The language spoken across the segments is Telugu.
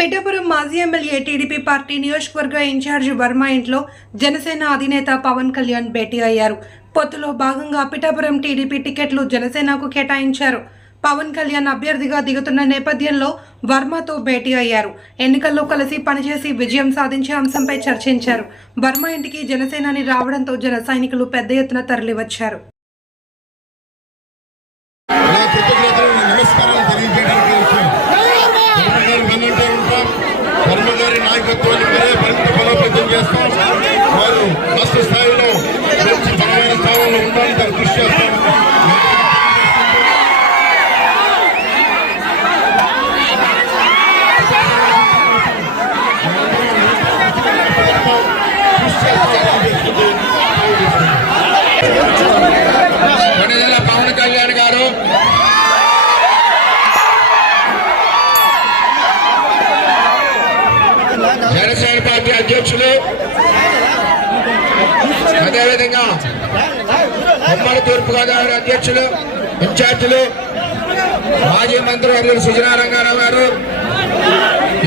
పిఠాపురం మాజీ ఎమ్మెల్యే టీడీపీ పార్టీ నియోజకవర్గ ఇన్ఛార్జి వర్మ ఇంట్లో జనసేన అధినేత పవన్ కళ్యాణ్ భేటీ అయ్యారు. పొత్తులో భాగంగా పిఠాపురం టీడీపీ టికెట్లు జనసేనకు కేటాయించారు. పవన్ కళ్యాణ్ అభ్యర్థిగా దిగుతున్న నేపథ్యంలో వర్మతో భేటీ అయ్యారు. ఎన్నికల్లో కలిసి పనిచేసి విజయం సాధించే అంశంపై చర్చించారు. వర్మ ఇంటికి జనసేనాని రావడంతో జన సైనికులు పెద్ద ఎత్తున తరలివచ్చారు. జనసేన పార్టీ అధ్యక్షులు. అదేవిధంగా ఉమ్మడి తూర్పుగోదావరి అధ్యక్షులు ఇన్ఛార్జీలు మాజీ మంత్రి వర్యులు సుజనారంగారావు గారు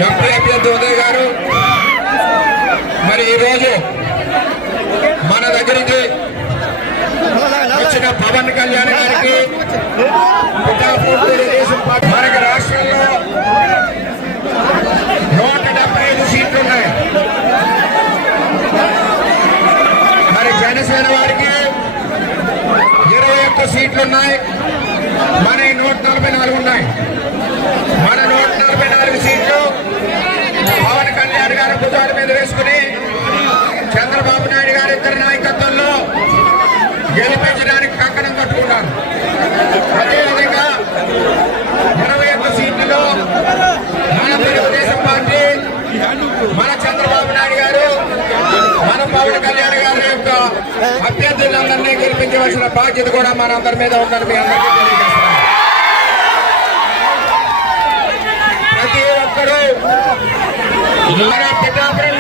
ఎంపీ అభ్యర్థి ఉదయ్ గారు. మరి ఈరోజు మన దగ్గరికి వచ్చిన పవన్ కళ్యాణ్ గారికి పిఠాపురం తెలుగుదేశం పార్టీ మనకి రాష్ట్రంలో నూట డెబ్బై ఐదు సీట్లు ఉన్నాయి చేసిన వారికి ఇరవై ఒక్క సీట్లు ఉన్నాయి. మన నూట నలభై నాలుగు ఉన్నాయి. మన నూట నలభై నాలుగు సీట్లు పవన్ కళ్యాణ్ గారి భుజాల మీద వేసుకుని చంద్రబాబు నాయుడు గారి ఇద్దరి నాయకత్వంలో గెలిపించడానికి కంకణం కట్టుకున్నారు అదేవిధంగా ఇరవై ఒక్క సీట్లలో మన తెలుగుదేశం పార్టీ మన చంద్రబాబు నాయుడు గారు మన పవన్ కళ్యాణ్ గారి యొక్క అభ్యర్థులందరినీ గెలిపించవలసిన బాధ్యత కూడా మనందరి మీద ఉందని మీ అందరికీ తెలియజేస్తున్నాం. ప్రతి ఒక్కరూ మన పిఠాపురం